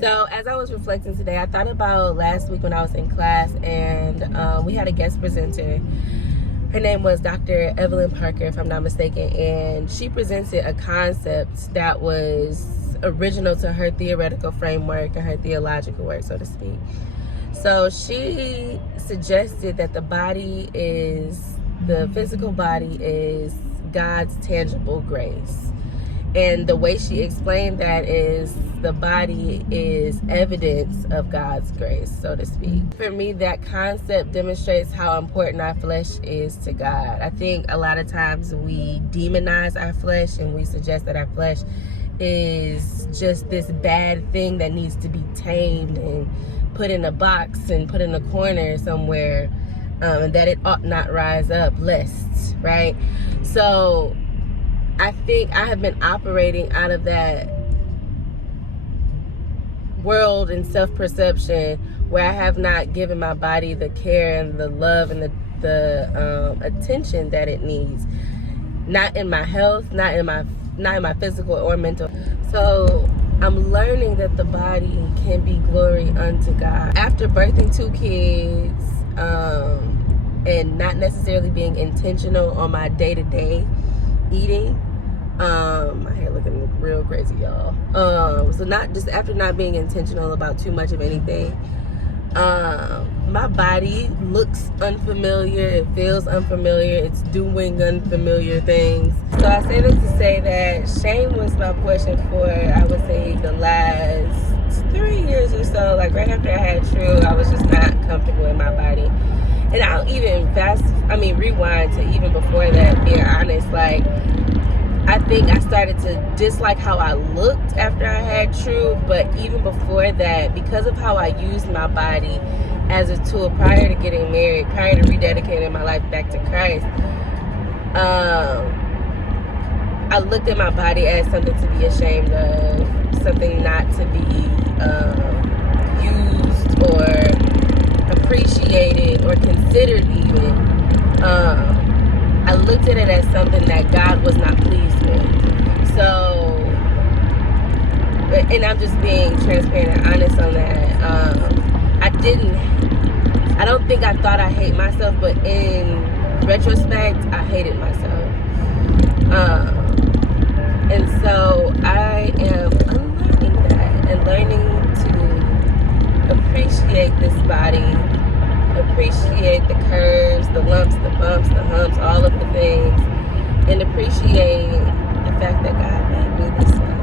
So as I was reflecting today, I thought about last week when I was in class, and we had a guest presenter. Her name was Dr. Evelyn Parker, if I'm not mistaken, and she presented a concept that was original to her theoretical framework and her theological work, so to speak. So she suggested that the physical body is God's tangible grace. And the way she explained that is the body is evidence of God's grace, so to speak. For me, that concept demonstrates how important our flesh is to God. I think a lot of times we demonize our flesh and we suggest that our flesh is just this bad thing that needs to be tamed and put in a box and put in a corner somewhere, and that it ought not rise up lest, right? So I think I have been operating out of that world and self-perception where I have not given my body the care and the love and the attention that it needs. Not in my health, not in my physical or mental. So I'm learning that the body can be glory unto God. After birthing 2 kids, and not necessarily being intentional on my day-to-day eating, my hair looking real crazy, y'all. So after not being intentional about too much of anything, my body looks unfamiliar, it feels unfamiliar, it's doing unfamiliar things. So I say this to say that shame was my portion for, I would say, the last 3 years or so. Like right after I had True, I was just not comfortable in my body. And I'll even rewind to even before that, being honest, like I think I started to dislike how I looked after I had True, but even before that, because of how I used my body as a tool prior to getting married, prior to rededicating my life back to Christ, I looked at my body as something to be ashamed of, something not to be used or appreciated or considered even. I looked at it as something that God was not pleased with. So, and I'm just being transparent and honest on that. I don't think I thought I hate myself, but in retrospect, I hated myself. And so I am unlearning that and learning to appreciate this body, appreciate the curves, the lumps, the bumps, the humps, all of the things, and appreciate the fact that God made me this way.